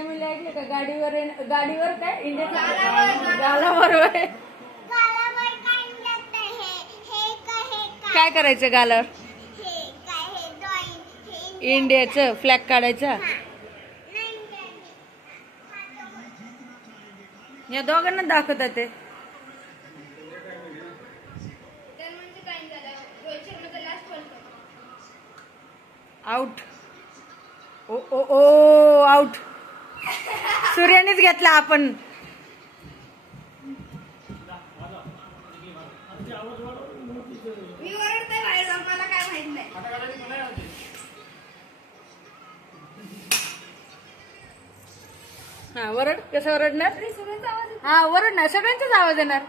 काय म्हणले ऐकले का? गाडीवर काय इंडियाचा गालावर काय करायचं गालावर? इंडियाचं फ्लॅग काढायचं. या दोघांना दाखवतात ते. आउट. ओ ओ ओ आउट. सूर्यानेच घेतला आपण. हा वरड. कसं वरडणार? हा वरडणार. सगळ्यांचाच आवाज येणार.